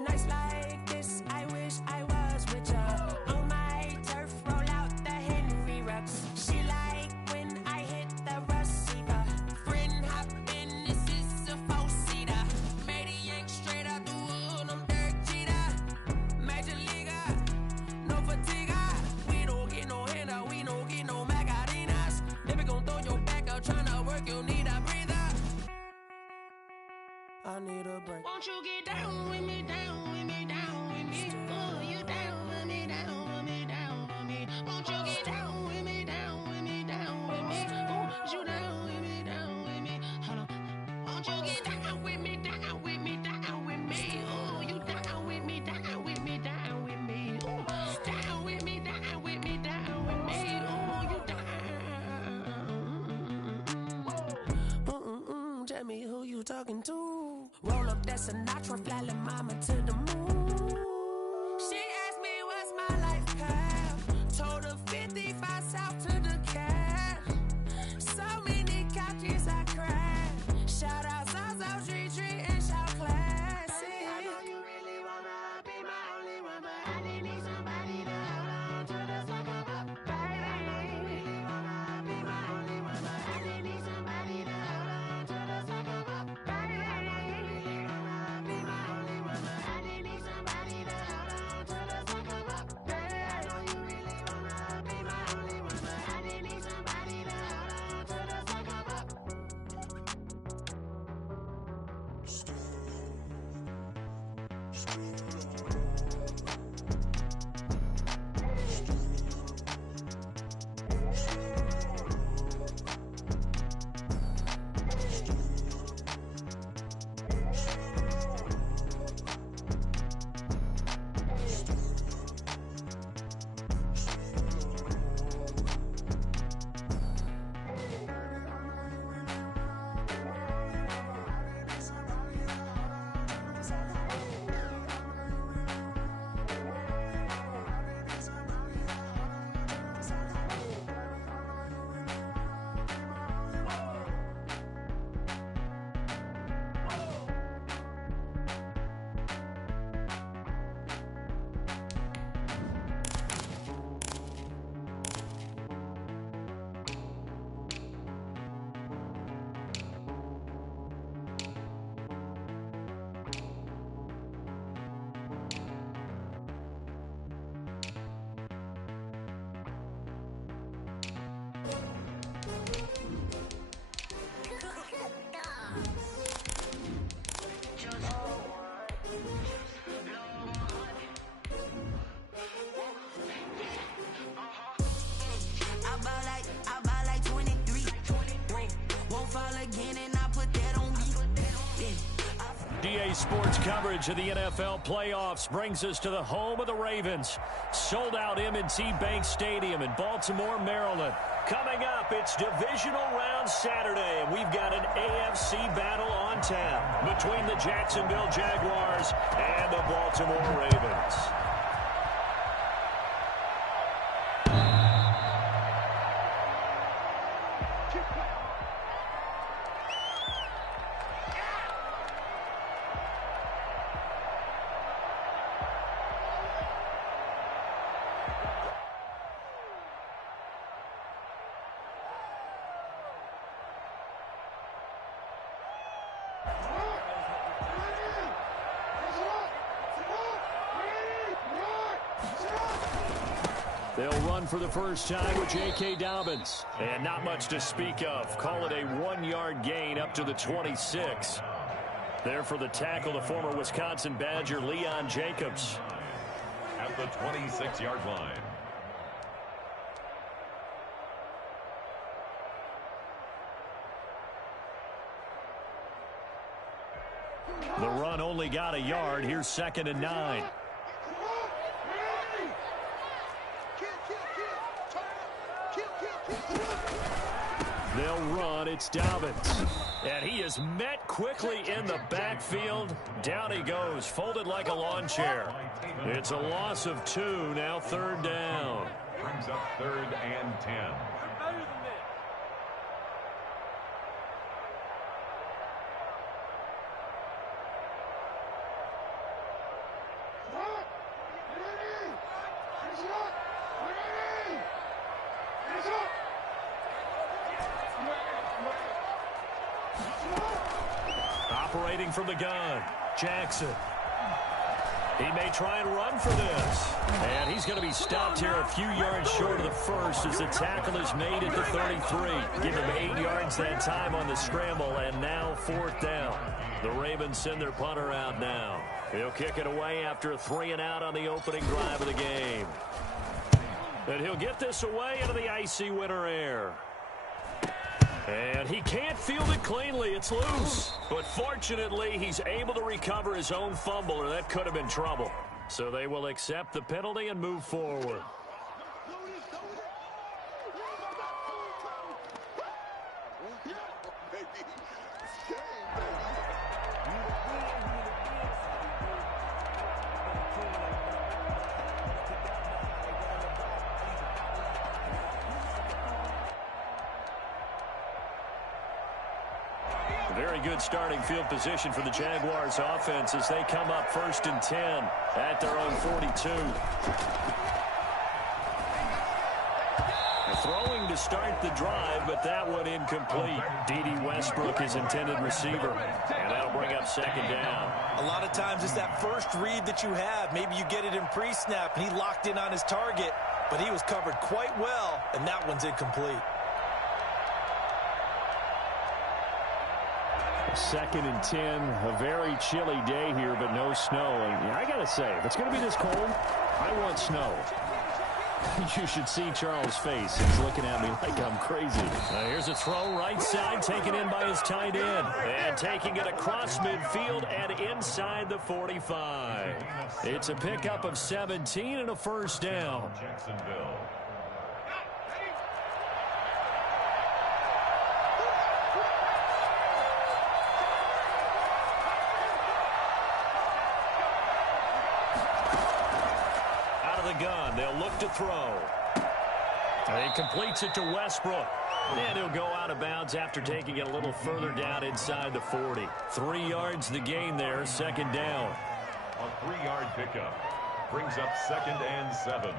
Nights like this, I wish I was with ya. On my turf, roll out the Henry Rux. She like when I hit the receiver. Friend hop in, this is a four-seater. Made a yank straight out the wood, I'm Derek Jeter. Major leaguer, no fatigue. We don't get no handout, we don't get no Macarinas. Never gon' throw your back out, tryna work, you need a breather. I need a break. Won't you get down with me, down with me, down with me? Oh, you down with me, down with me, down with me. Won't you get down with me, down with me, down with me? Oh, you down with me, down with me. Hold on. Won't you get down with me, down with me, down with me? Oh, you down with me, down with me, down with me. Oh, down with me, down with me, down with me. Oh, you down. Tell me who you talking to. Roll up that Sinatra, fly la mama to the moon. She asked me what's my life path. Told her 55 south to the cat. So many couches I cried. Shout out South Street and shout classic. I know you really wanna be my only one, but I didn't need somebody to hold on to the sucker up. Baby, I know you really wanna be my only one, but I didn't need somebody to hold on to the sucker up. Baby, I know you really wanna be my only one, but I didn't need somebody to hold on to the sucker up. Baby, I know you really wanna be my only one, but I didn't need somebody to hold on to the sucker up. I buy like 23. Won't fall again and I put that on me. DA Sports coverage of the NFL playoffs brings us to the home of the Ravens. Sold out M&T Bank Stadium in Baltimore, Maryland. Coming up, it's divisional round Saturday, and we've got an AFC battle on tap between the Jacksonville Jaguars and the Baltimore Ravens. They'll run for the first time with J.K. Dobbins. And not much to speak of. Call it a 1-yard gain up to the 26. There for the tackle, the former Wisconsin Badger, Leon Jacobs. At the 26-yard line. The run only got a yard. Here's 2nd and 9. They'll run. It's Dobbins. And he is met quickly in the backfield. Down he goes, folded like a lawn chair. It's a loss of 2, now 3rd down. Brings up 3rd and 10. operating from the gun. Jackson. He may try and run for this. And he's going to be stopped here a few yards short of the first as the tackle is made at the 33. Give him 8 yards that time on the scramble, and now 4th down. The Ravens send their punter out now. He'll kick it away after a 3-and-out on the opening drive of the game. And he'll get this away into the icy winter air. And he can't field it cleanly. It's loose. But fortunately, he's able to recover his own fumble, or that could have been trouble. So they will accept the penalty and move forward. Very good starting field position for the Jaguars offense as they come up 1st and 10 at their own 42. Throwing to start the drive, but that one incomplete. D.D. Westbrook is intended receiver, and that'll bring up 2nd down. A lot of times it's that first read that you have. Maybe you get it in pre-snap, and he locked in on his target, but he was covered quite well, and that one's incomplete. 2nd and 10, a very chilly day here, but no snow. And I got to say, if it's going to be this cold, I want snow. You should see Charles' face. He's looking at me like I'm crazy. Here's a throw right side, taken in by his tight end. And taking it across midfield and inside the 45. It's a pickup of 17 and a 1st down. Jacksonville. Gun. They'll look to throw. He completes it to Westbrook. And he'll go out of bounds after taking it a little further down inside the 40. 3 yards the gain there, 2nd down. A 3-yard pickup brings up 2nd and 7.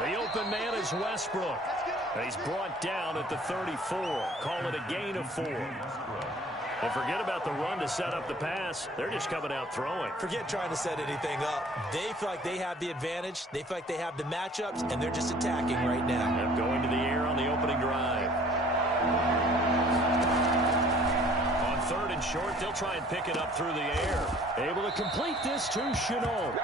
The open man is Westbrook. He's brought down at the 34. Call it a gain of 4. And forget about the run to set up the pass. They're just coming out throwing. Forget trying to set anything up. They feel like they have the advantage. They feel like they have the matchups, and they're just attacking right now. Yep, going to the air on the opening drive. On 3rd and short, they'll try and pick it up through the air. Able to complete this to Shenault.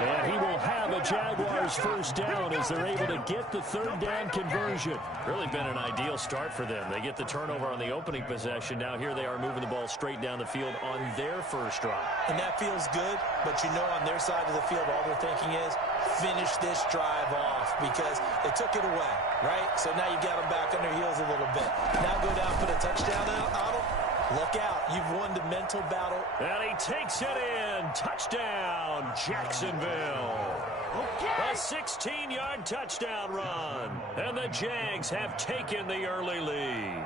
And he will have a Jaguars 1st down as they're able to get the 3rd down conversion. Really been an ideal start for them. They get the turnover on the opening possession. Now here they are moving the ball straight down the field on their 1st drive. And that feels good, but you know on their side of the field all they're thinking is finish this drive off because they took it away, right? So now you got them back on their heels a little bit. Now go down, put a touchdown on them. Look out. You've won the mental battle. And he takes it in. Touchdown, Jacksonville. A 16-yard touchdown run. And the Jags have taken the early lead.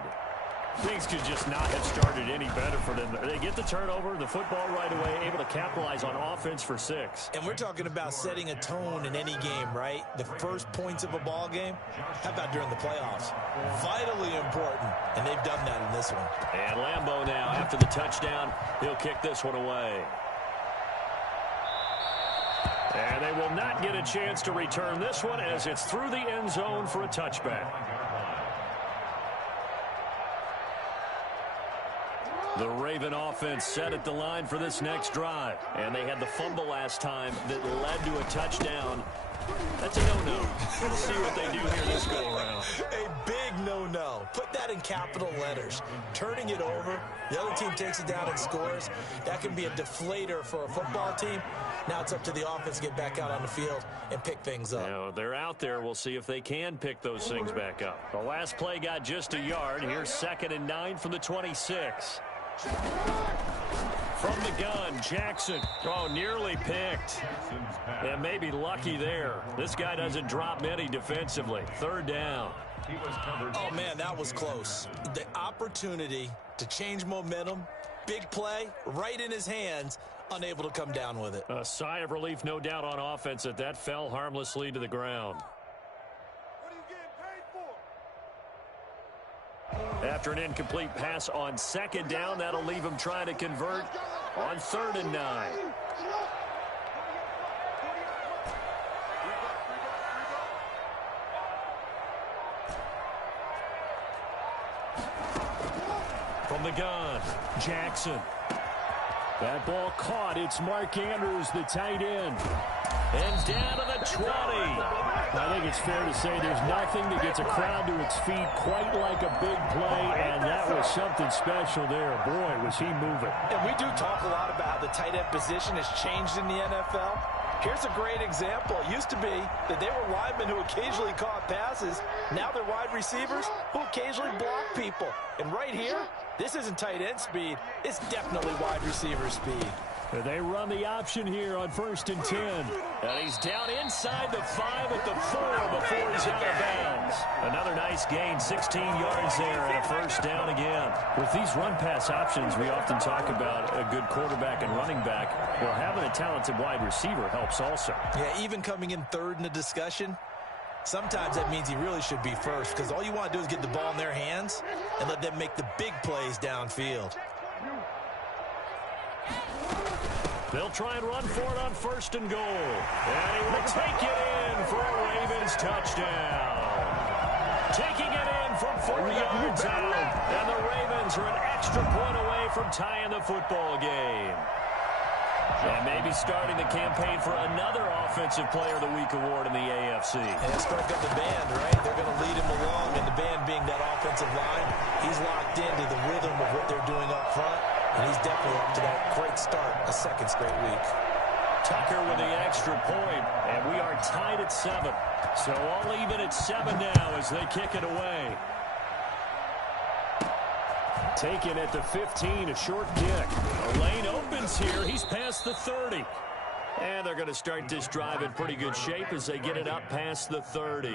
Things could just not have started any better for them. They get the turnover, the football right away, able to capitalize on offense for 6. And we're talking about setting a tone in any game, right? The first points of a ball game. How about during the playoffs? Vitally important, and they've done that in this one. And Lambeau now, after the touchdown, he'll kick this one away. And they will not get a chance to return this one as it's through the end zone for a touchback. The Raven offense set at the line for this next drive. And they had the fumble last time that led to a touchdown. That's a no-no. We'll see what they do here this go-around. A big no-no. Put that in capital letters. Turning it over, the other team takes it down and scores. That can be a deflator for a football team. Now it's up to the offense to get back out on the field and pick things up. Now, they're out there. We'll see if they can pick those things back up. The last play got just a yard. Here's 2nd and 9 from the 26. From the gun, Jackson. Oh, nearly picked. Yeah, maybe lucky there. This guy doesn't drop many defensively. 3rd down. Oh, man, that was close. The opportunity to change momentum. Big play, right in his hands, unable to come down with it. A sigh of relief, no doubt, on offense that fell harmlessly to the ground. What are you getting paid for? After an incomplete pass on second down, that'll leave him trying to convert on 3rd and 9. From the gun, Jackson. That ball caught. It's Mark Andrews, the tight end. And down to the 20. I think it's fair to say there's nothing that gets a crowd to its feet quite like a big play, and that was something special there. Boy, was he moving. And we do talk a lot about how the tight end position has changed in the NFL. Here's a great example. It used to be that they were linemen who occasionally caught passes. Now they're wide receivers who occasionally block people. And right here, this isn't tight end speed. It's definitely wide receiver speed. They run the option here on 1st and 10. And he's down inside the 5 at the 4 before he's out of bounds. Another nice gain, 16 yards there, and a 1st down again. With these run-pass options, we often talk about a good quarterback and running back. Well, having a talented wide receiver helps also. Yeah, even coming in 3rd in the discussion, sometimes that means he really should be first, because all you want to do is get the ball in their hands and let them make the big plays downfield. They'll try and run for it on 1st and goal. And he will take it in for a Ravens touchdown. Taking it in from 4 yards out. And the Ravens are an extra point away from tying the football game. And maybe starting the campaign for another Offensive Player of the Week award in the AFC. And strike up the band, right? They're going to lead him along, and the band being that offensive line, he's locked into the rhythm of what they're doing up front. And he's definitely up to that great start, a 2nd straight week. Tucker with the extra point, and we are tied at 7. So all even at 7 now as they kick it away. Taken at the 15, a short kick. A lane opens here. He's past the 30. And they're going to start this drive in pretty good shape as they get it up past the 30.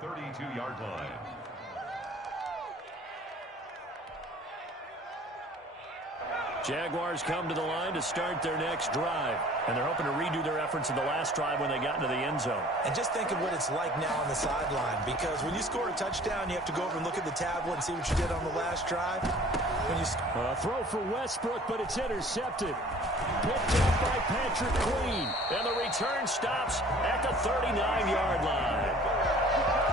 32-yard line. Jaguars come to the line to start their next drive. And they're hoping to redo their efforts in the last drive when they got into the end zone. And just think of what it's like now on the sideline, because when you score a touchdown, you have to go over and look at the tablet and see what you did on the last drive. When you throw for Westbrook, but it's intercepted. Picked up by Patrick Queen. And the return stops at the 39-yard line.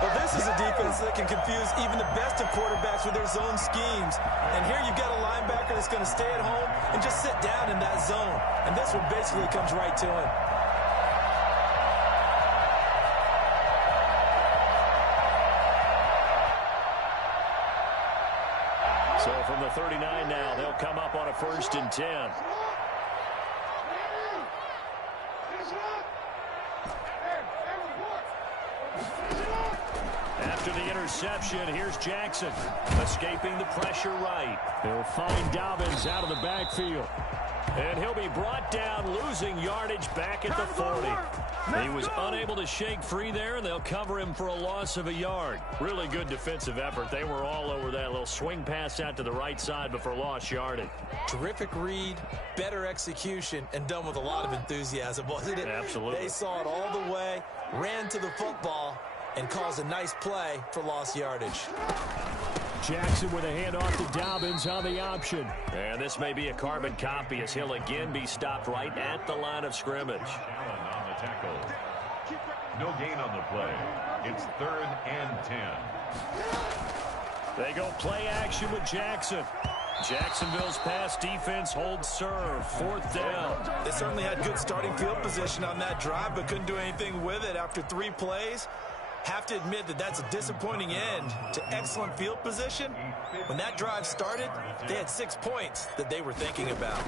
Well, this is a defense that can confuse even the best of quarterbacks with their zone schemes. And here you've got a linebacker that's going to stay at home and just sit down in that zone. And this one basically comes right to him. So from the 39 now, they'll come up on a 1st and 10. After the interception, here's Jackson, escaping the pressure right. They'll find Dobbins out of the backfield. And he'll be brought down, losing yardage back at the 40. He was unable to shake free there, and they'll cover him for a loss of a yard. Really good defensive effort. They were all over that little swing pass out to the right side, but for lost yardage. Terrific read, better execution, and done with a lot of enthusiasm, wasn't it? Absolutely. They saw it all the way, ran to the football, and caused a nice play for lost yardage. Jackson with a handoff to Dobbins on the option. And this may be a carbon copy as he'll again be stopped right at the line of scrimmage. Allen on the tackle. No gain on the play. It's 3rd and 10. They go play action with Jackson. Jacksonville's pass defense holds serve. 4th down. They certainly had good starting field position on that drive, but couldn't do anything with it after 3 plays. Have to admit that that's a disappointing end to excellent field position. When that drive started, they had 6 points that they were thinking about.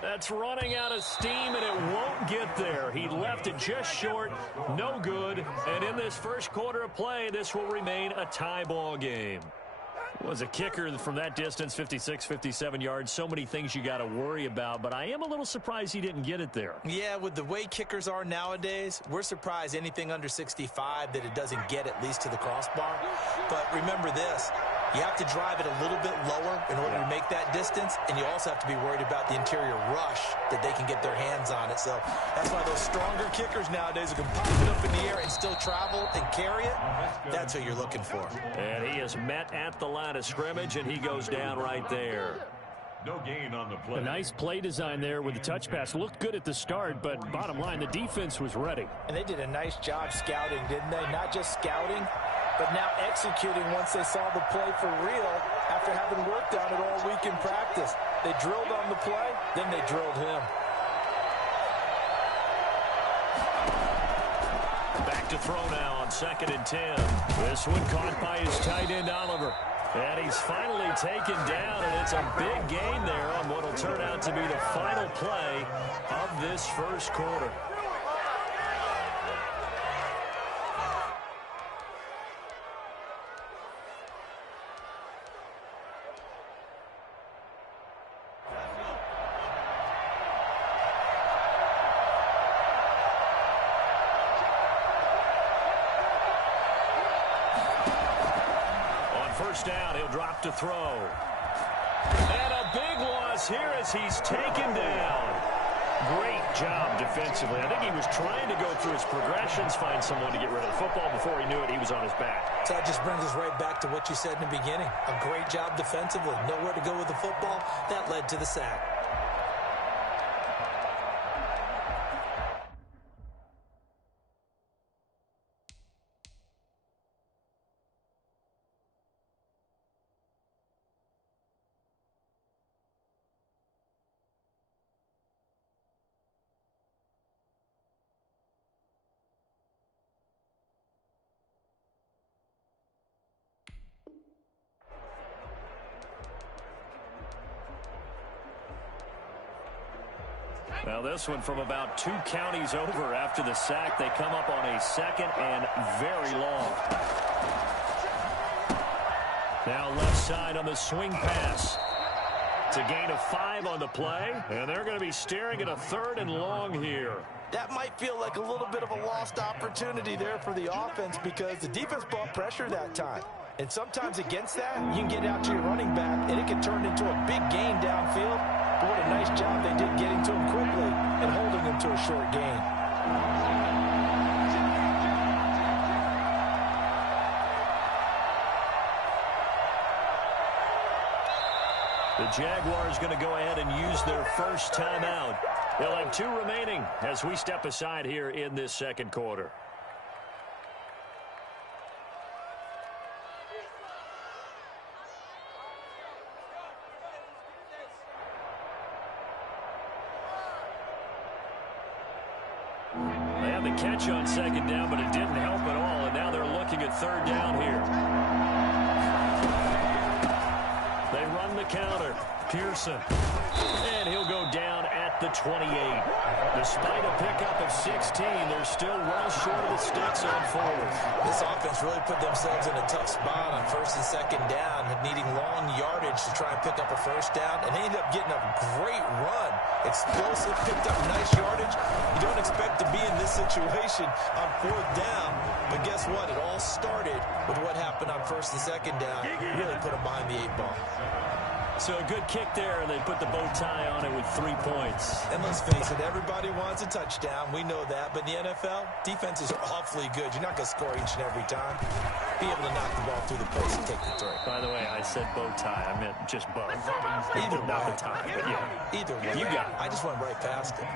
That's running out of steam, and it won't get there. He left it just short, no good. And in this first quarter of play, this will remain a tie ball game. Was a kicker from that distance, 56, 57 yards. So many things you got to worry about, but I am a little surprised he didn't get it there. Yeah, with the way kickers are nowadays, we're surprised anything under 65 that it doesn't get at least to the crossbar. But remember this, You have to drive it a little bit lower in order to make that distance, and you also have to be worried about the interior rush that they can get their hands on it. So that's why those stronger kickers nowadays who can pop it up in the air and still travel and carry it, that's what you're looking for. And he is met at the line of scrimmage, and he goes down right there. No gain on the play. A nice play design there with the touch pass. Looked good at the start, but bottom line, the defense was ready. And they did a nice job scouting, didn't they? Not just scouting, but now executing once they saw the play for real after having worked on it all week in practice. They drilled on the play, then they drilled him. Back to throw now on 2nd and 10. This one caught by his tight end, Oliver. And he's finally taken down, and it's a big gain there on what will turn out to be the final play of this first quarter. First down, he'll drop to throw. And a big loss here as he's taken down. Great job defensively. I think he was trying to go through his progressions, find someone to get rid of the football. Before he knew it, he was on his back. So that just brings us right back to what you said in the beginning. A great job defensively. Nowhere to go with the football. That led to the sack. Now this one from about 2 counties over after the sack. They come up on a 2nd and very long. Now left side on the swing pass. It's a gain of 5 on the play, and they're going to be staring at a 3rd and long here. That might feel like a little bit of a lost opportunity there for the offense because the defense brought pressure that time. And sometimes against that, you can get out to your running back, and it can turn into a big gain downfield. But what a nice job they did getting to him quickly and holding him to a short gain. The Jaguars going to go ahead and use their first timeout. They'll have 2 remaining as we step aside here in this second quarter. They had the catch on 2nd down, but it didn't help at all, and now they're looking at 3rd down here. They run the counter. Pearson. And he'll go down at the 28. Despite a pickup of 16, they're still well short of the sticks on 4th. This offense really put themselves in a tough spot on 1st and 2nd down, needing long yardage to try and pick up a 1st down, and they ended up getting a great run. Explosive, picked up nice yardage. You don't expect to be in this situation on 4th down, but guess what? It all started with what happened on 1st and 2nd down. Really put them behind the 8 ball. So a good kick there, and they put the bow tie on it with 3 points. And let's face it, everybody wants a touchdown. We know that. But in the NFL, defenses are awfully good. You're not going to score each and every time. Be able to knock the ball through the post and take the throw. By the way, I said bow tie. I meant just bow. Either way. Not the tie, but yeah. Either way. You got it. I just went right past it.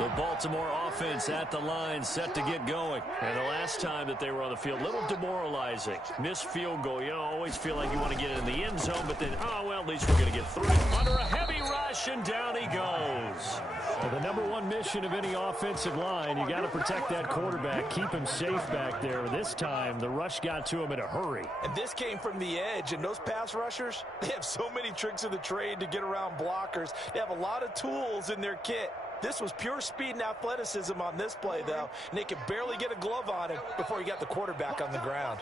The Baltimore offense at the line, set to get going. And the last time that they were on the field, a little demoralizing. Missed field goal. You always feel like you want to get in the end zone, but then, oh, well, at least we're going to get through. Under a heavy rush, and down he goes. Well, the #1 mission of any offensive line, you got to protect that quarterback, keep him safe back there. This time, the rush got to him in a hurry. And this came from the edge, and those pass rushers, they have so many tricks of the trade to get around blockers. They have a lot of tools in their kit. This was pure speed and athleticism on this play, though, and they could barely get a glove on him before he got the quarterback on the ground.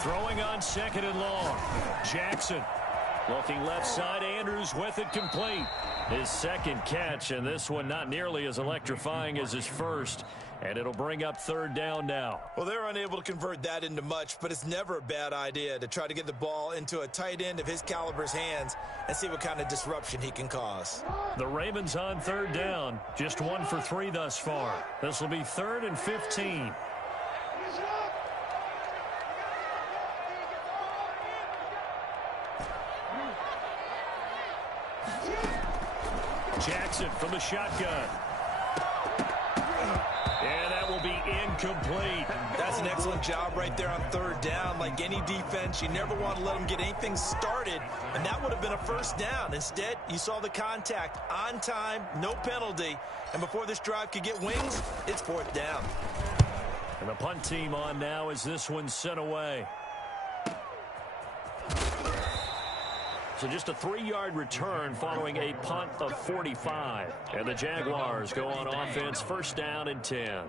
Throwing on 2nd and long. Jackson Looking left side, Andrews with it complete. His second catch, and this one not nearly as electrifying as his first. And it'll bring up third down now. Well, they're unable to convert that into much, but it's never a bad idea to try to get the ball into a tight end of his caliber's hands and see what kind of disruption he can cause. The Ravens on third down, just 1 for 3 thus far. This will be 3rd and 15. Jackson from the shotgun. And that will be incomplete. That's an excellent job right there on third down. Like any defense, you never want to let them get anything started, and that would have been a first down. Instead, you saw the contact on time, no penalty, and before this drive could get wings, it's 4th down. And the punt team on now as this one's sent away. So just a 3-yard return following a punt of 45. And the Jaguars go on offense, 1st down and 10.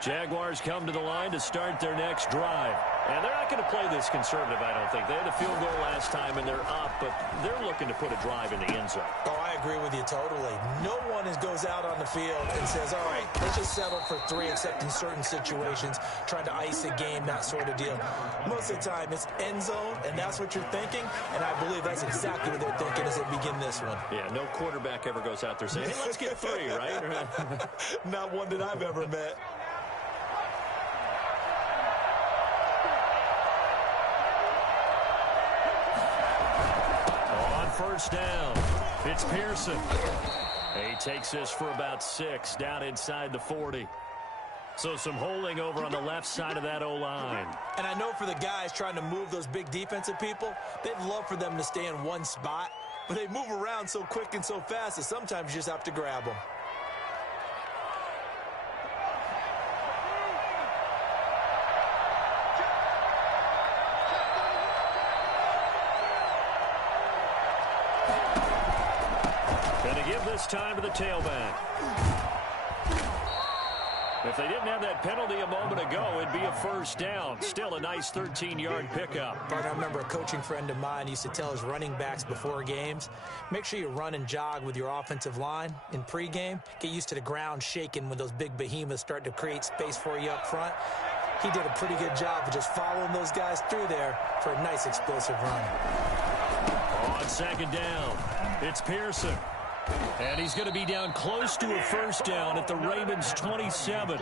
Jaguars come to the line to start their next drive. And they're not going to play this conservative, I don't think. They had a field goal last time, and they're up, but they're looking to put a drive in the end zone. Oh, I agree with you totally. No one goes out on the field and says, all right, let's just settle for 3, except in certain situations, trying to ice a game, that sort of deal. Most of the time, it's end zone, and that's what you're thinking, and I believe that's exactly what they're thinking as they begin this one. Yeah, no quarterback ever goes out there saying, hey, let's get 3, right? Not one that I've ever met. First down. It's Pearson. He takes this for about 6 down inside the 40. So some holding over on the left side of that O-line. And I know for the guys trying to move those big defensive people, they'd love for them to stay in one spot, but they move around so quick and so fast that sometimes you just have to grab them. This time to the tailback. If they didn't have that penalty a moment ago, it'd be a 1st down. Still a nice 13-yard pickup. I remember a coaching friend of mine used to tell his running backs before games, make sure you run and jog with your offensive line in pregame. Get used to the ground shaking when those big behemoths start to create space for you up front. He did a pretty good job of just following those guys through there for a nice explosive run. On 2nd down, it's Pearson. And he's going to be down close to a 1st down at the Ravens' 27.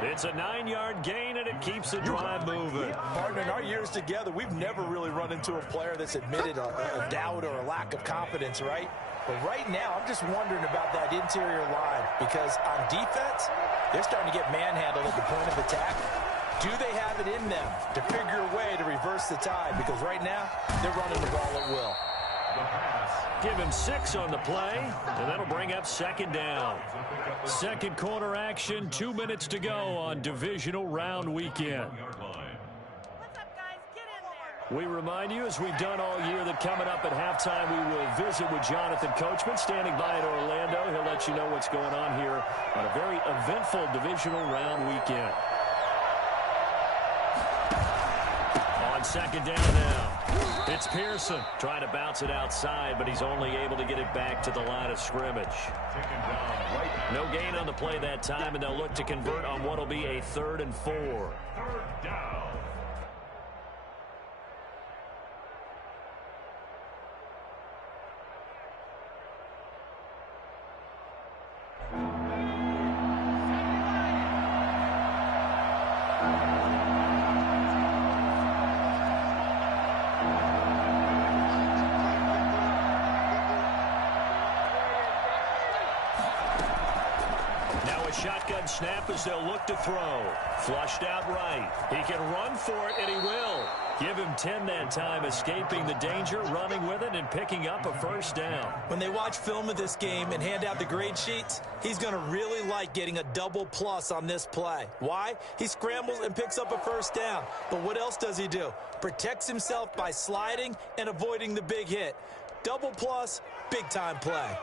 It's a 9-yard gain, and it keeps the drive moving. Partner, in our years together, we've never really run into a player that's admitted a doubt or a lack of confidence, right? But right now, I'm just wondering about that interior line, because on defense, they're starting to get manhandled at the point of attack. Do they have it in them to figure a way to reverse the tide? Because right now, they're running the ball at will. Give him 6 on the play, and that'll bring up 2nd down. Second quarter action, 2 minutes to go on divisional round weekend. What's up, guys? Get in there. We remind you, as we've done all year, that coming up at halftime, we will visit with Jonathan Coachman, standing by in Orlando. He'll let you know what's going on here on a very eventful divisional round weekend. On 2nd down now. It's Pearson trying to bounce it outside, but he's only able to get it back to the line of scrimmage. No gain on the play that time, and they'll look to convert on what will be a 3rd and 4. 3rd down. Shotgun snap as they'll look to throw. Flushed out right. He can run for it, and he will. Give him 10 that time, escaping the danger, running with it, and picking up a 1st down. When they watch film of this game and hand out the grade sheets, he's going to really like getting a double plus on this play. Why? He scrambles and picks up a 1st down. But what else does he do? Protects himself by sliding and avoiding the big hit. Double plus, big-time play.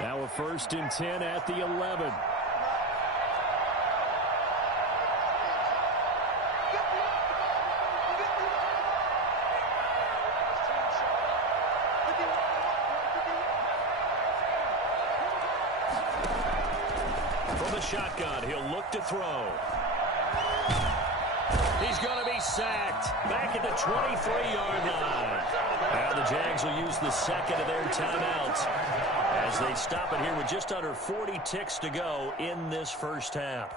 Now a 1st and 10 at the 11. From the shotgun, he'll look to throw. He's going to be sacked back at the 23-yard line. Now the Jags will use the second of their timeouts as they stop it here with just under 40 ticks to go in this first half.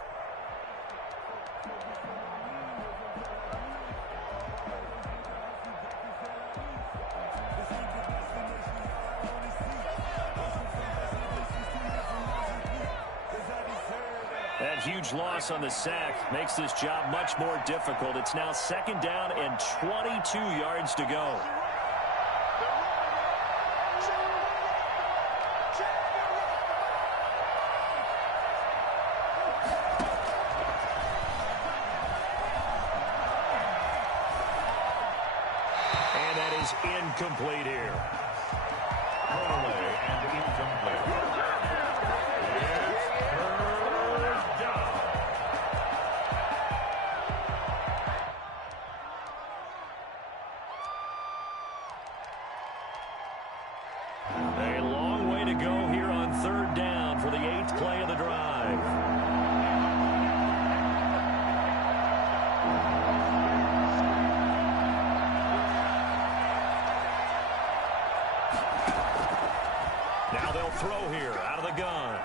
That huge loss on the sack makes this job much more difficult. It's now 2nd down and 22 yards to go. And that is incomplete here. Throwaway and incomplete. A long way to go here on 3rd down for the 8th play of the drive. Now they'll throw here out of the gun.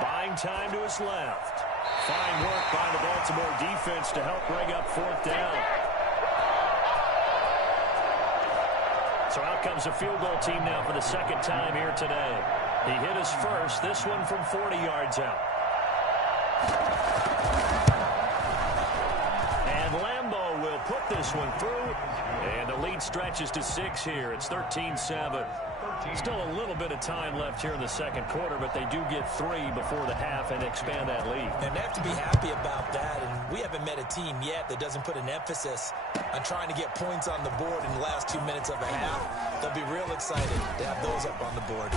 Buying time to his left. Fine work by the Baltimore defense to help bring up 4th down. So out comes the field goal team now for the 2nd time here today. He hit his first, this one from 40 yards out. And Lambeau will put this one through. And the lead stretches to 6 here. It's 13-7. Still a little bit of time left here in the 2nd quarter, but they do get 3 before the half and expand that lead. And they have to be happy about that. And we haven't met a team yet that doesn't put an emphasis on trying to get points on the board in the last 2 minutes of a half. They'll be real excited to have those up on the board.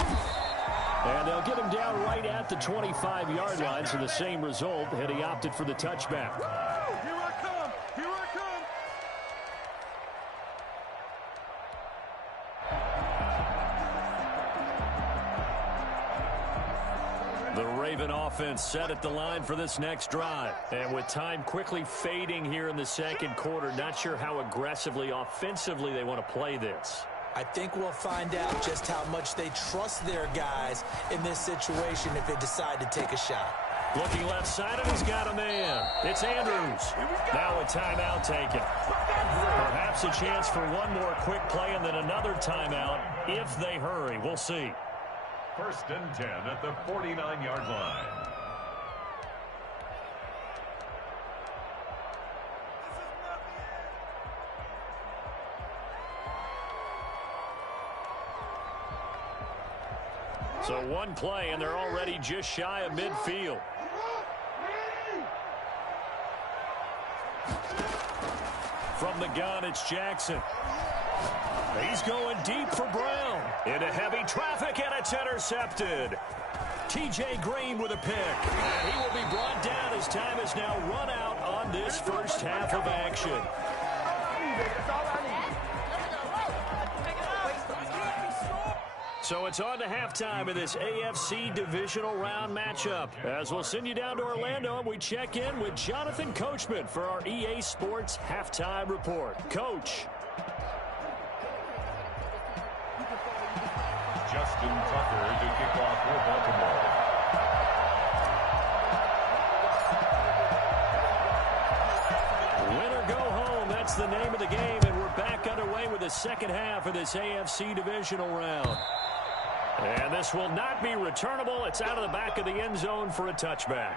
And they'll get him down right at the 25-yard line, so the same result, and he opted for the touchback. Here I come! Here I come! The Raven offense set at the line for this next drive. And with time quickly fading here in the 2nd quarter, not sure how aggressively, offensively they want to play this. I think we'll find out just how much they trust their guys in this situation if they decide to take a shot. Looking left side, and he's got a man. It's Andrews. Now a timeout taken. Perhaps a chance for one more quick play and then another timeout if they hurry. We'll see. 1st and 10 at the 49-yard line. So one play, and they're already just shy of midfield. From the gun, it's Jackson. He's going deep for Brown. Into heavy traffic, and it's intercepted. T.J. Green with a pick. And he will be brought down as time is now run out on this first half of action. So it's on to halftime in this AFC divisional round matchup. As we'll send you down to Orlando, and we check in with Jonathan Coachman for our EA Sports Halftime Report. Coach. Justin Tucker to kick off for Baltimore. Win or go home, that's the name of the game, and we're back underway with the second half of this AFC divisional round. And this will not be returnable. It's out of the back of the end zone for a touchback.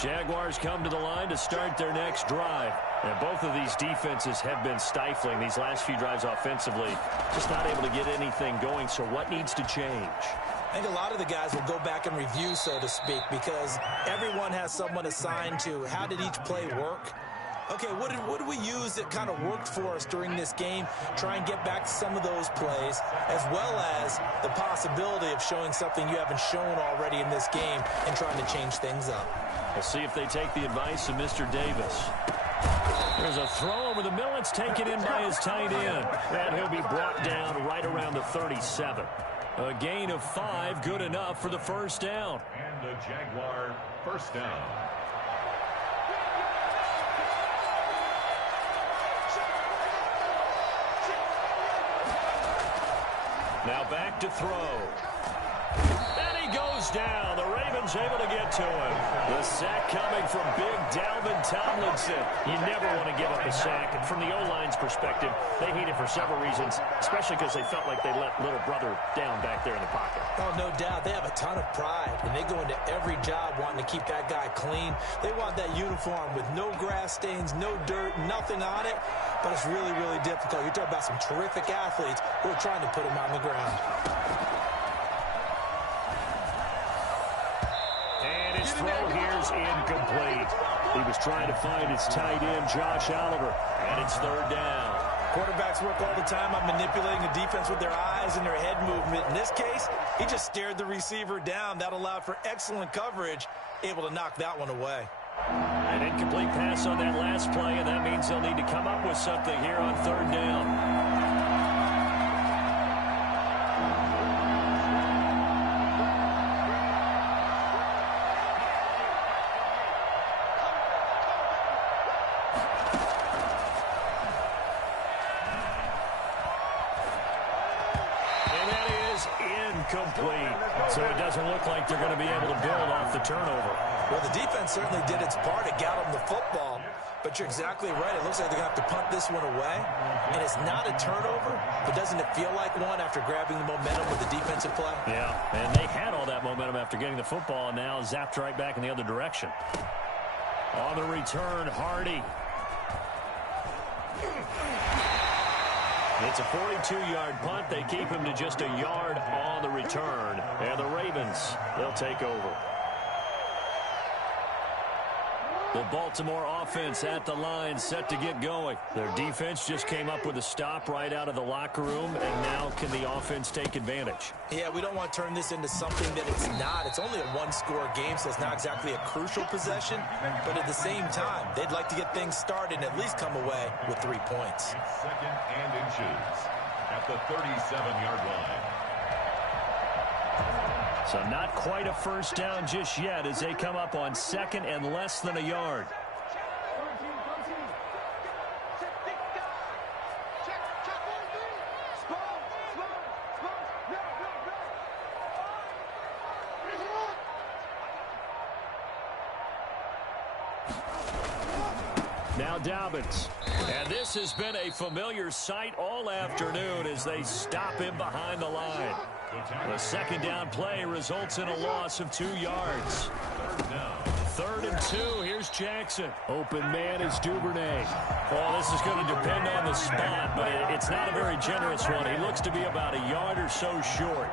Jaguars come to the line to start their next drive. And both of these defenses have been stifling these last few drives offensively. Just not able to get anything going, so what needs to change? I think a lot of the guys will go back and review, so to speak, because everyone has someone assigned to how did each play work. Okay, what did we use that kind of worked for us during this game? Try and get back to some of those plays, as well as the possibility of showing something you haven't shown already in this game and trying to change things up. We'll see if they take the advice of Mr. Davis. There's a throw over the middle. It's taken in by his tight end. And he'll be brought down right around the 37. A gain of 5, good enough for the first down. And the Jaguar first down. Now back to throw. And he goes down. The Ravens able to get to him. The sack coming from big Dalvin Tomlinson. You never want to give up a sack. And from the O-line's perspective, they hate it for several reasons, especially because they felt like they let little brother down back there in the pocket. Oh, no doubt. They have a ton of pride, and they go into every job wanting to keep that guy clean. They want that uniform with no grass stains, no dirt, nothing on it. But it's really, really difficult. You're talking about some terrific athletes who are trying to put him on the ground. And his throw here's incomplete. He was trying to find his tight end, Josh Oliver, and it's third down. Quarterbacks work all the time on manipulating the defense with their eyes and their head movement. In this case, he just stared the receiver down. That allowed for excellent coverage, able to knock that one away. An incomplete pass on that last play, and that means they'll need to come up with something here on third down. Complete. So it doesn't look like they're going to be able to build off the turnover. Well, the defense certainly did its part. It got them the football. But you're exactly right. It looks like they're going to have to punt this one away. And it's not a turnover, but doesn't it feel like one after grabbing the momentum with the defensive play? Yeah, and they had all that momentum after getting the football, and now zapped right back in the other direction. On the return, Hardy. It's a 42-yard punt. They keep him to just a yard on the return. And the Ravens, they'll take over. The Baltimore offense at the line, set to get going. Their defense just came up with a stop right out of the locker room, and now can the offense take advantage? Yeah, we don't want to turn this into something that it's not. It's only a one-score game, so it's not exactly a crucial possession. But at the same time, they'd like to get things started and at least come away with 3 points. Second and inches at the 37-yard line. So not quite a first down just yet as they come up on second and less than a yard. Now Dobbins. And this has been a familiar sight all afternoon as they stop him behind the line. The second down play results in a loss of 2 yards. Third and 2. Here's Jackson. Open man is Duvernay. Well, this is going to depend on the spot, but it's not a very generous one. He looks to be about a yard or so short.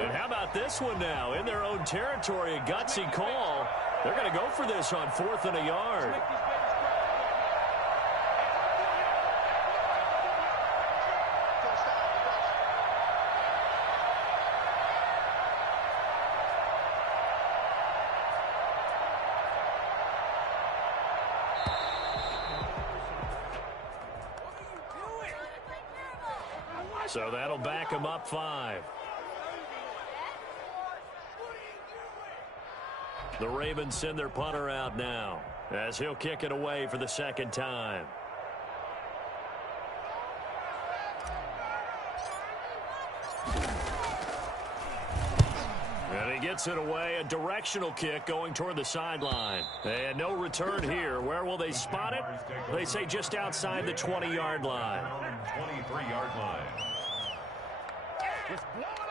And how about this one now? In their own territory, a gutsy call. They're going to go for this on 4th and a yard. So that'll back him up 5. The Ravens send their punter out now as he'll kick it away for the second time. And he gets it away, a directional kick going toward the sideline. And no return here. Where will they spot it? They say just outside the 20-yard line. 23-yard line. Let's blow it up.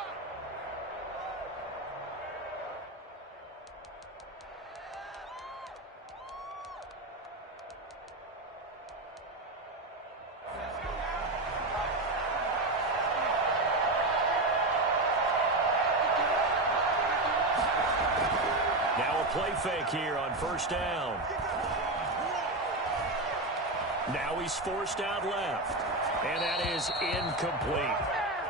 Now a play fake here on first down. Now he's forced out left. And that is incomplete.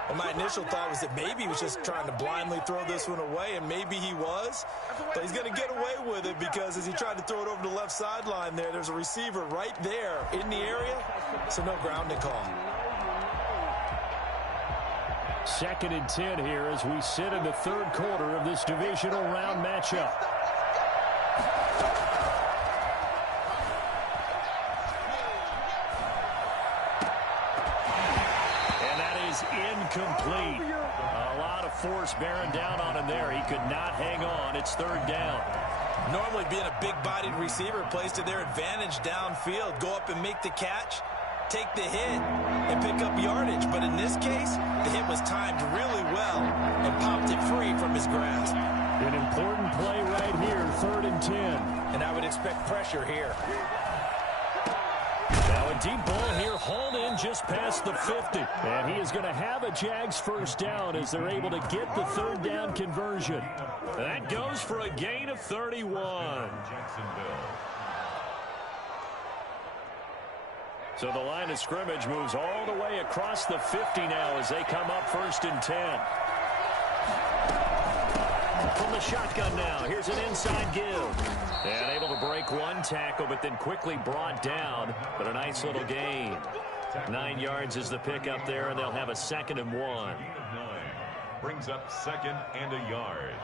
Well, my initial thought was that maybe he was just trying to blindly throw this one away, and maybe he was. But he's going to get away with it because as he tried to throw it over the left sideline there's a receiver right there in the area, so no grounding call. 2nd and 10 here as we sit in the 3rd quarter of this divisional round matchup. Incomplete. A lot of force bearing down on him there. He could not hang on. It's 3rd down. Normally being a big-bodied receiver plays to their advantage downfield. Go up and make the catch, take the hit, and pick up yardage. But in this case, the hit was timed really well and popped it free from his grasp. An important play right here, 3rd and 10. And I would expect pressure here. Now a deep ball here, hauled in just past the 50. And he is going to have a Jags first down as they're able to get the 3rd down conversion. That goes for a gain of 31. So the line of scrimmage moves all the way across the 50 now as they come up 1st and 10. From the shotgun now, here's an inside give. And able to break one tackle, but then quickly brought down. But a nice little gain. 9 yards is the pickup there, and they'll have a 2nd and 1. Brings up 2nd and a yard.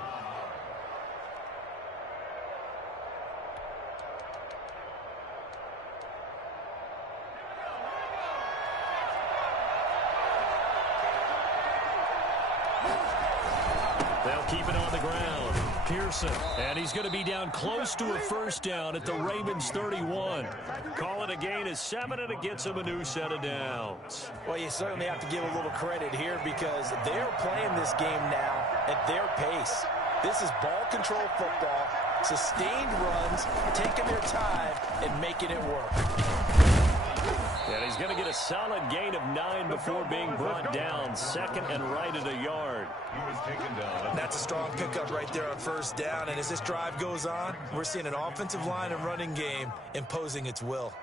They'll keep it on the ground. Pearson, and he's going to be down close to a first down at the Ravens 31. Call it a gain of 7, and it gets him a new set of downs. Well, you certainly have to give a little credit here because they're playing this game now at their pace. This is ball control football, sustained runs, taking their time, and making it work. And he's going to get a solid gain of 9 before being brought down. 2nd and right at a yard. He was taken down. That's a strong pickup right there on first down. And as this drive goes on, we're seeing an offensive line and running game imposing its will.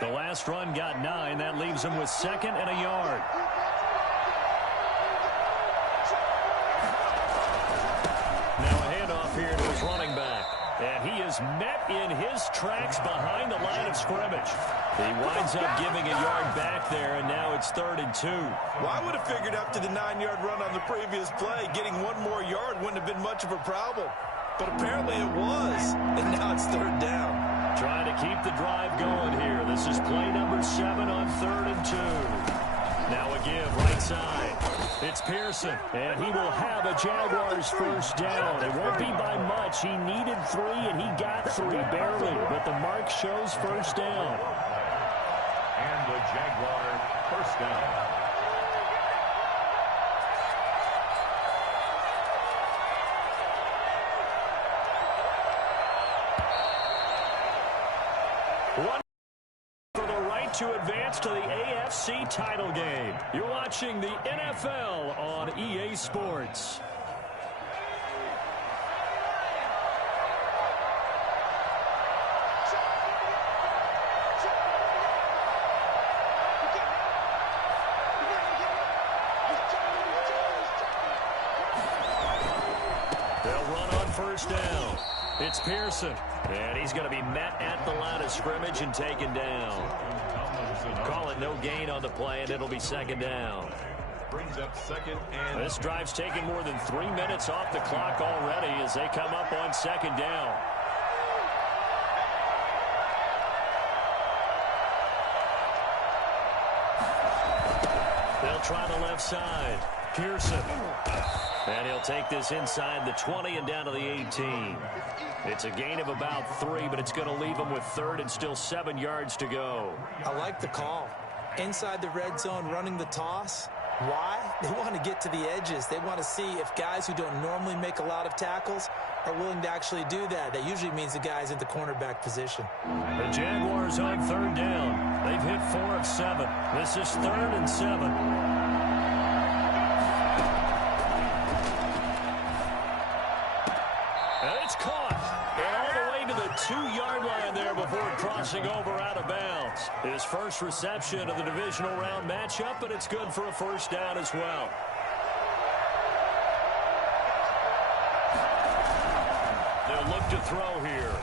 The last run got 9. That leaves him with 2nd and a yard. Now a handoff here to his running back. And he is met in his tracks behind the line of scrimmage. He winds up giving a yard back there, and now it's 3rd and 2. Well, I would have figured after the 9-yard run on the previous play, getting one more yard wouldn't have been much of a problem. But apparently it was, and now it's 3rd down. Trying to keep the drive going here. This is play number 7 on 3rd and 2. Now a give right side. It's Pearson, and he will have a Jaguars first down. It won't be by much. He needed 3, and he got 3 barely, but the mark shows first down. And the Jaguar first down. to advance to the AFC title game. You're watching the NFL on EA Sports. First down. It's Pearson. And he's going to be met at the line of scrimmage and taken down. Call it no gain on the play, and it'll be second down. Brings up second and... This drive's taken more than 3 minutes off the clock already as they come up on second down. They'll try the left side. Pearson. And he'll take this inside the 20 and down to the 18. It's a gain of about 3, but it's going to leave him with third and still 7 yards to go. I like the call. Inside the red zone, running the toss. Why? They want to get to the edges. They want to see if guys who don't normally make a lot of tackles are willing to actually do that. That usually means the guy's at the cornerback position. The Jaguars on third down. They've hit 4 of 7. This is 3rd and 7. To the 2-yard line there before crossing over out of bounds. His first reception of the divisional round matchup, but it's good for a first down as well. They'll look to throw here.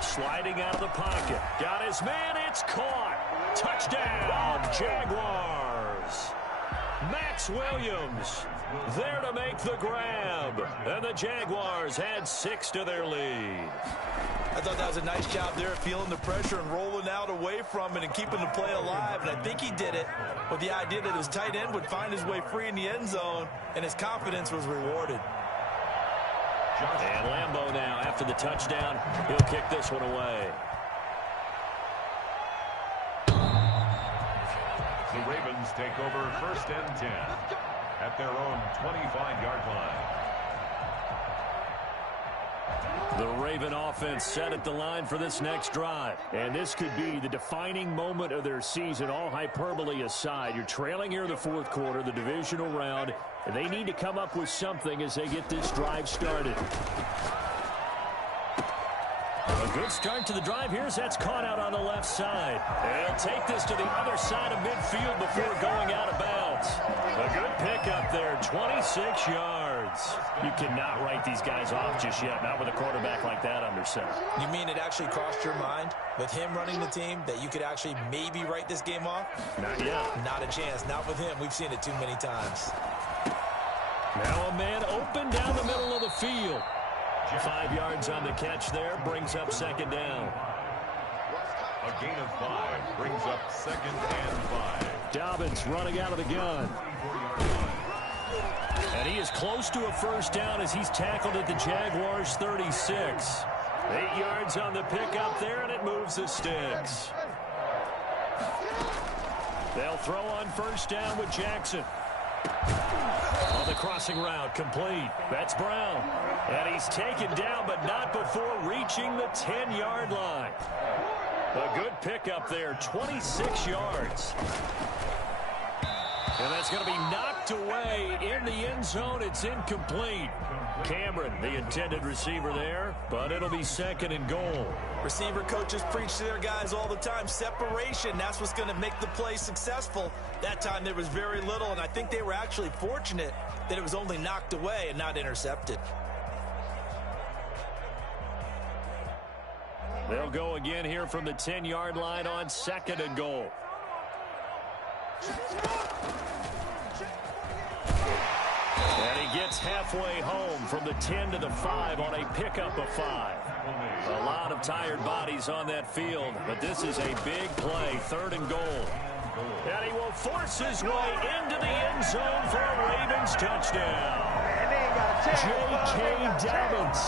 Sliding out of the pocket. Got his man. It's caught. Touchdown, Jaguars. Max Williams there to make the grab. And the Jaguars had 6 to their lead. I thought that was a nice job there, feeling the pressure and rolling out away from it and keeping the play alive. And I think he did it with the idea that his tight end would find his way free in the end zone, and his confidence was rewarded. And Lambeau now, after the touchdown, he'll kick this one away. The Ravens take over 1st and 10 at their own 25-yard line. The Raven offense set at the line for this next drive. And this could be the defining moment of their season, all hyperbole aside. You're trailing here in the 4th quarter, the divisional round, and they need to come up with something as they get this drive started. A good start to the drive here as that's caught out on the left side. And he'll take this to the other side of midfield before going out of bounds. A good pickup there, 26 yards. You cannot write these guys off just yet, not with a quarterback like that under center. You mean it actually crossed your mind with him running the team that you could actually maybe write this game off? Not yet. Not a chance. Not with him. We've seen it too many times. Now a man open down the middle of the field. 5 yards on the catch there, brings up second down. A gain of 5 brings up 2nd and 5. Dobbins running out of the gun. And he is close to a first down as he's tackled at the Jaguars 36. 8 yards on the pickup there, and it moves the sticks. They'll throw on first down with Jackson. On the crossing route, complete. That's Brown. And he's taken down, but not before reaching the 10-yard line. A good pickup there, 26 yards. And that's going to be knocked away in the end zone. It's incomplete. Cameron, the intended receiver there, but it'll be 2nd and goal. Receiver coaches preach to their guys all the time. Separation, that's what's going to make the play successful. That time there was very little, and I think they were actually fortunate that it was only knocked away and not intercepted. They'll go again here from the 10-yard line on 2nd and goal. And he gets halfway home from the 10 to the 5 on a pickup of 5. A lot of tired bodies on that field, but this is a big play, 3rd and goal. And he will force his way into the end zone for a Ravens touchdown. J.K. Dobbins,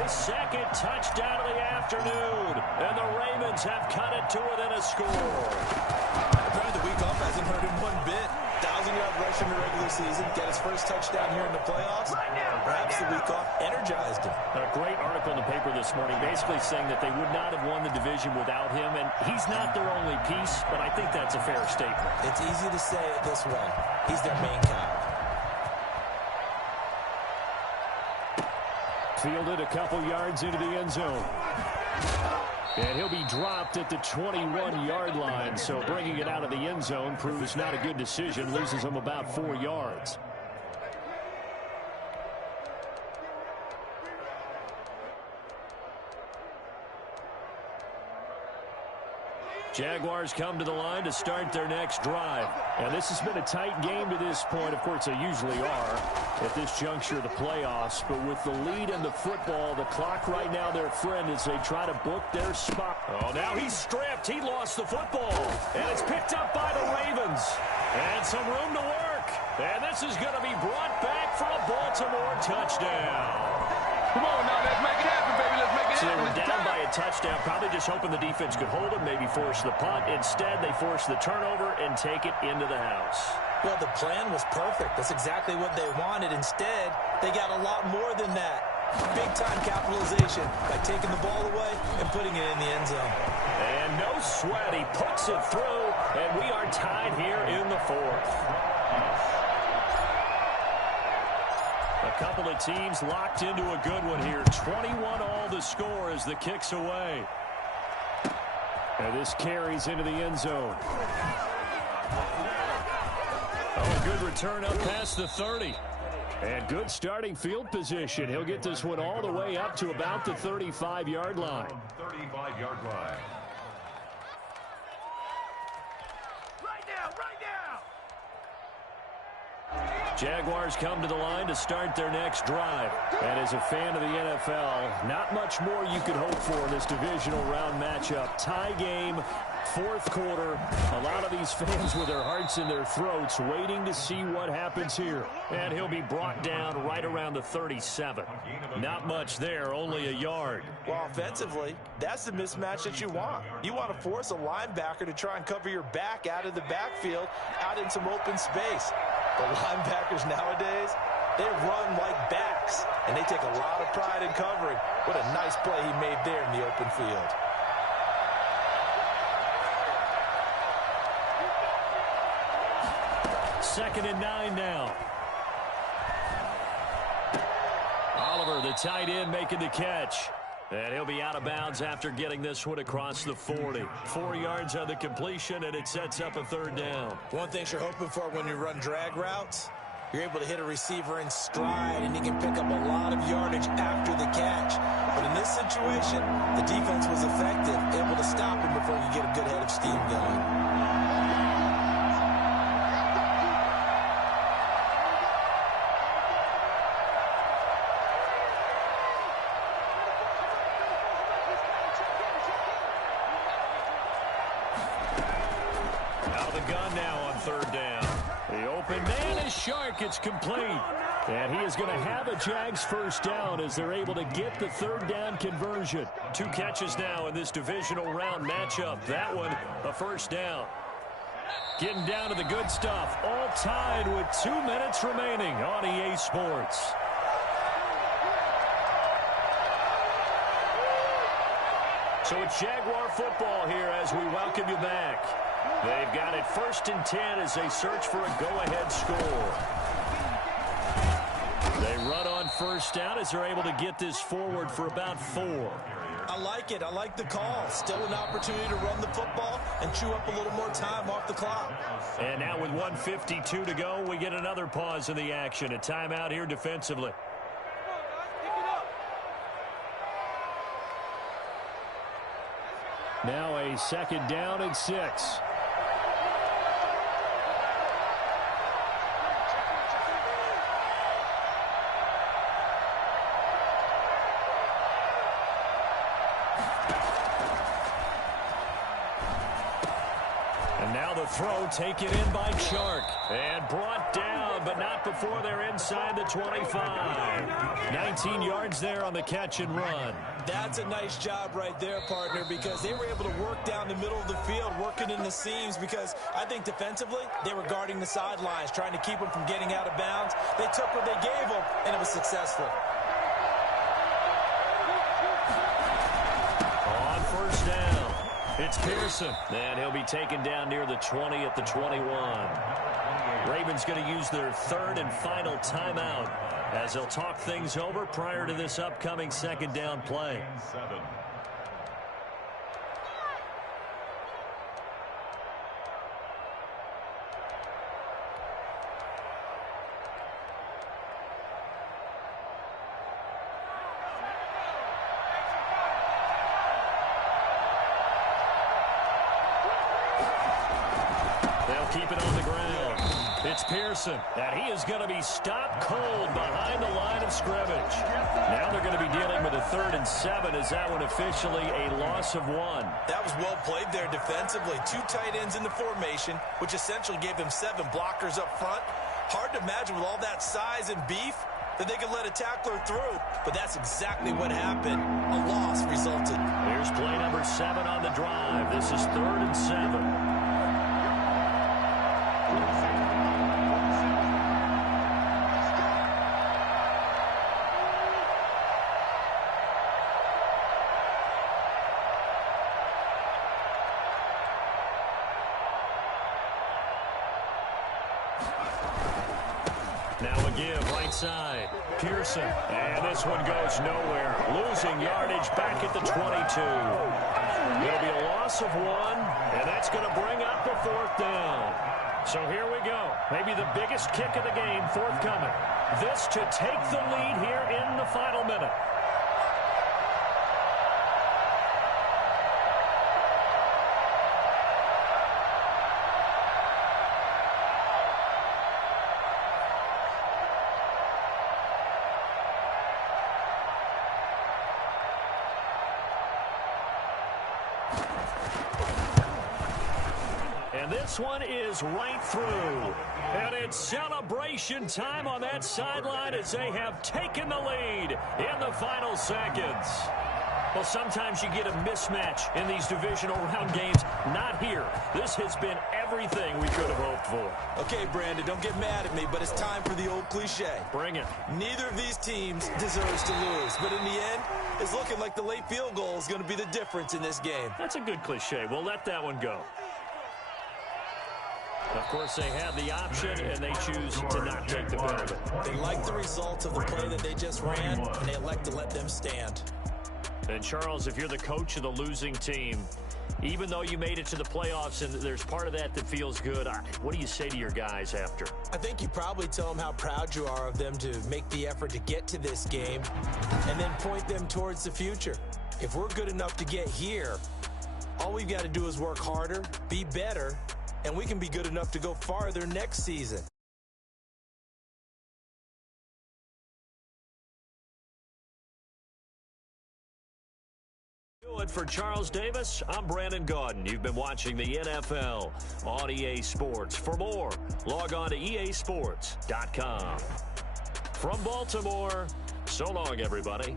his 2nd touchdown of the afternoon, and the Ravens have cut it to within a score. Apparently the week off hasn't hurt him one bit. 1,000-yard rush in the regular season, get his first touchdown here in the playoffs. Perhaps the week off energized him. A great article in the paper this morning basically saying that they would not have won the division without him, and he's not their only piece, but I think that's a fair statement. It's easy to say it this way. He's their main guy. Fielded a couple yards into the end zone. And he'll be dropped at the 21-yard line, so bringing it out of the end zone proves not a good decision, loses him about 4 yards. Jaguars come to the line to start their next drive. And this has been a tight game to this point. Of course, they usually are at this juncture of the playoffs. But with the lead in the football, the clock right now their friend as they try to book their spot. Oh, now he's stripped. He lost the football. And it's picked up by the Ravens. And some room to work. And this is going to be brought back for a Baltimore touchdown. Come on now, let's make it happen, baby. Let's make it So they happen. were down by a touchdown, probably just hoping the defense could hold them, maybe force the punt. Instead, they force the turnover and take it into the house. Well, the plan was perfect. That's exactly what they wanted. Instead, they got a lot more than that. Big-time capitalization by taking the ball away and putting it in the end zone. And no sweat. He puts it through, and we are tied here in the fourth. A couple of teams locked into a good one here. 21-all the score as the kick's away. And this carries into the end zone. Oh, good return up past the 30. And good starting field position. He'll get this one all the way up to about the 35-yard line. 35-yard line. Jaguars come to the line to start their next drive. And as a fan of the NFL, not much more you could hope for in this divisional round matchup. Tie game, fourth quarter. A lot of these fans with their hearts in their throats waiting to see what happens here. And he'll be brought down right around the 37. Not much there, only a yard. Well, offensively, that's the mismatch that you want. You want to force a linebacker to try and cover your back out of the backfield, out in some open space. The linebackers nowadays, they run like backs, and they take a lot of pride in covering. What a nice play he made there in the open field. Second and 9 now. Oliver, the tight end, making the catch. And he'll be out of bounds after getting this one across the 40. 4 yards on the completion, and it sets up a third down. One thing you're hoping for when you run drag routes, you're able to hit a receiver in stride, and he can pick up a lot of yardage after the catch. But in this situation, the defense was effective, able to stop him before he could get a good head of steam going. It's complete. And he is going to have a Jags first down as they're able to get the third down conversion. 2 catches now in this divisional round matchup. That one, a first down. Getting down to the good stuff. All tied with 2 minutes remaining on EA Sports. So it's Jaguar football here as we welcome you back. They've got it 1st and 10 as they search for a go-ahead score. They run on first down as they're able to get this forward for about 4. I like it. I like the call. Still an opportunity to run the football and chew up a little more time off the clock. And now with 1:52 to go, we get another pause in the action. A timeout here defensively. Now a second down and 6. And now the throw taken in by Chark and brought down down, but not before they're inside the 25. 19 yards there on the catch and run. That's a nice job right there, partner, because they were able to work down the middle of the field, working in the seams, because I think defensively they were guarding the sidelines, trying to keep them from getting out of bounds. They took what they gave them, and it was successful. On first down, it's Pearson, and he'll be taken down near the 20 at the 21. Ravens going to use their third and final timeout as they'll talk things over prior to this upcoming second down play. They'll keep it on the ground. It's Pearson, and he is going to be stopped cold behind the line of scrimmage. Now they're going to be dealing with a 3rd and 7 as that one officially a loss of 1. That was well played there defensively. 2 tight ends in the formation, which essentially gave them 7 blockers up front. Hard to imagine with all that size and beef that they could let a tackler through, but that's exactly what happened. A loss resulted. Here's play number 7 on the drive. This is 3rd and 7. Now a give right side. Pearson. And this one goes nowhere. Losing yardage back at the 22. It'll be a loss of 1, and that's going to bring up a 4th down. So here we go. Maybe the biggest kick of the game forthcoming. This to take the lead here in the final minute. And this one is right through. And it's celebration time on that sideline as they have taken the lead in the final seconds. Well, sometimes you get a mismatch in these divisional round games. Not here. This has been everything we could have hoped for. Okay, Brandon, don't get mad at me, but it's time for the old cliche. Bring it. Neither of these teams deserves to lose, but in the end, it's looking like the late field goal is going to be the difference in this game. That's a good cliche. We'll let that one go. Of course, they have the option, and they choose to not take the penalty. They like the results of the play that they just ran, and they elect to let them stand. And, Charles, if you're the coach of the losing team, even though you made it to the playoffs and there's part of that that feels good, what do you say to your guys after? I think you probably tell them how proud you are of them to make the effort to get to this game and then point them towards the future. If we're good enough to get here, all we've got to do is work harder, be better, and we can be good enough to go farther next season. For Charles Davis, I'm Brandon Gaudin. You've been watching the NFL on EA Sports. For more, log on to easports.com. From Baltimore, so long, everybody.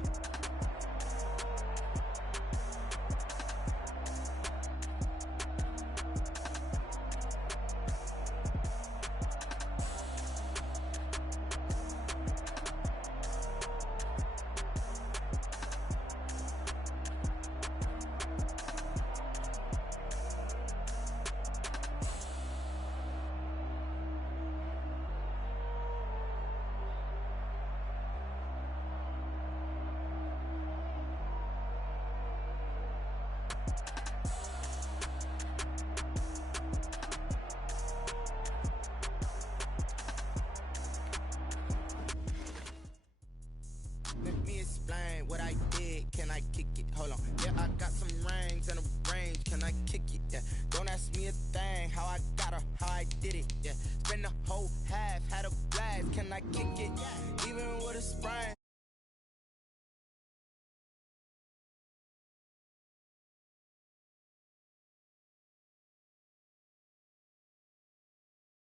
Let me explain what I did. Can I kick it? Hold on. Yeah, I got some rings and a range. Can I kick it? Yeah. Don't ask me a thing. How I got her, how I did it. Yeah. Spend the whole half, had a blast. Can I kick it? Even with a sprain.